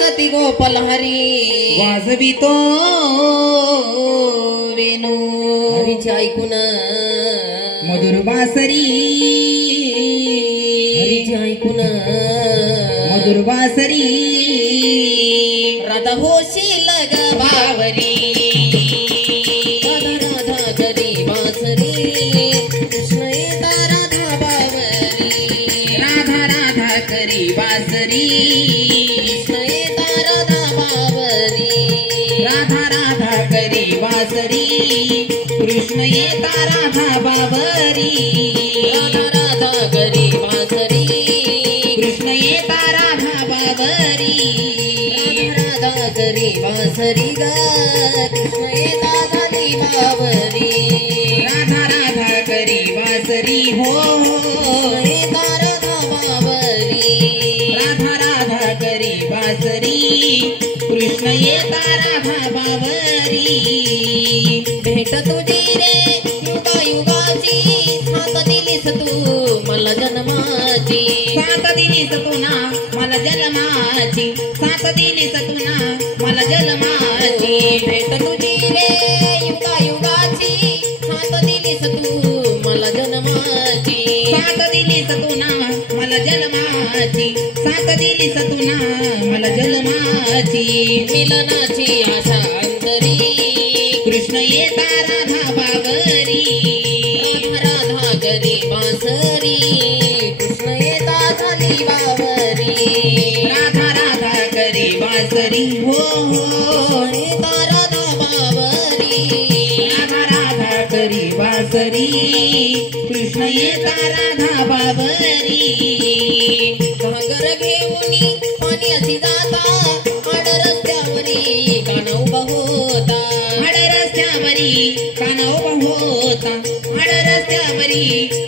वाजती गोपाल हरी वाजवितो वेणू हरीचे ऐकून मधुर बासरी हरीचे ऐकून मधुर बासरी राधा होशील ग बावरी राधा राधा करी बासरी कृष्ण येता राधा बावरी राधा राधा करी बासरी कृष्ण येता राधा बावरी राधा राधा करी बासरी कृष्ण येता राधा बाबरी राधा राधा करी बासरी कृष्ण येता राधा बाबरी राधा करी बासरी ग कृष्ण येता झाली बावरी राधा राधा करी बासरी हो येता राधा बावरी राधा राधा करी बासरी कृष्ण येता राधा बाबरी भेट तुझी रे युगा युगाची साथ दिलीस तू मला जन्माची साथ दिलीस तू ना मला जन्माची साथ दिलीस तू ना मला जन्माची भेट तुझी रे युगा युगाची साथ दिलीस तू मला जन्माची साथ दिलीस तू ना मला जन्माची साथ दिलीस तू ना मला जन्माची मिलनाची आशा अंतरी कृष्ण येता राधा बाबरी राधा करी बासरी कृष्ण येता झाली बावरी राधा राधा करी बासरी हो येता राधा बावरी राधा राधा करी बासरी कृष्ण येता राधा बाबरी घागर घेऊनी पाणी अशी जाता आड रस्त्यावरी काना उभा होता आड रस्त्यावरी काना उभा होता आड रस्त्यावरी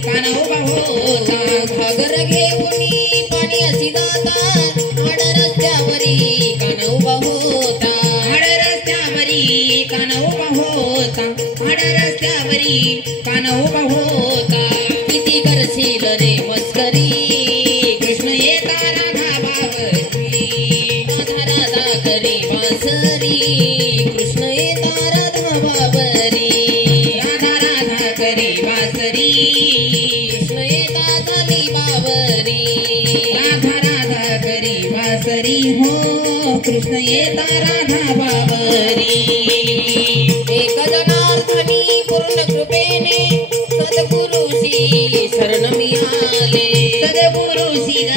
काना उभा होता घागर घेऊनी पाणी अशी जाता आड रस्त्यावरी काना उभा होता आड रस्त्यावरी काना उभा होता आड रस्त्यावरी काना उभा होता किती करशील रे मस्करी कृष्ण येता राधा बाबरी राधा राधा करी बासरी कृष्ण येता राधा बाबरी राधा राधा करी बासरी कृष्ण येता झाली बावरी राधा राधा करी बासरी हो कृष्ण येता राधा बाबरी एक जनार्दनी पूर्ण कृपेने सद्गुरुशी शरण मिळाले सद्गुरुशी ग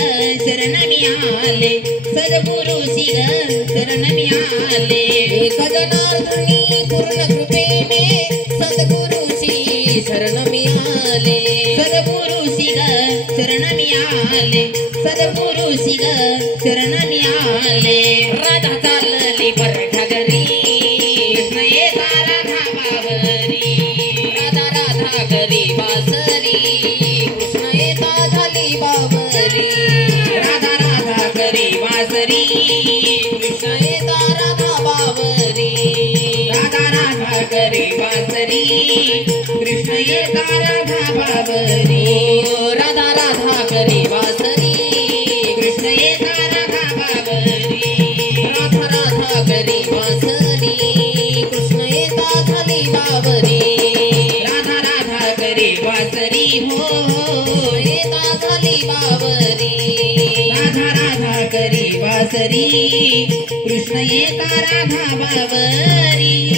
शरण मिळाले सद्गुरुशी ग शरण मिळाले एक जनार्दनी पूर्ण कृपेने सद्गुरुशी शरण मिळाले सद्गुरुशी ग शरण मिळाले सद्गुरुशी ग शरण मिळाले राधा चालली बरठा घरी कृष्ण येता राधा बाबरी राधा राधा करी बासरी कृष्ण येता झाली बावरी राधा राधा करी बासरी कृष्ण येता राधा बावरी राधा राधा करी बासरी कृष्ण येता राधा बाबरी राधा राधा करी बासरी कृष्ण येता राधा बाबरी राधा राधा करी बासरी कृष्ण येता झाली बावरी राधा राधा करी बासरी हो येता झाली बावरी राधा राधा करी बासरी कृष्ण येता राधा बाबरी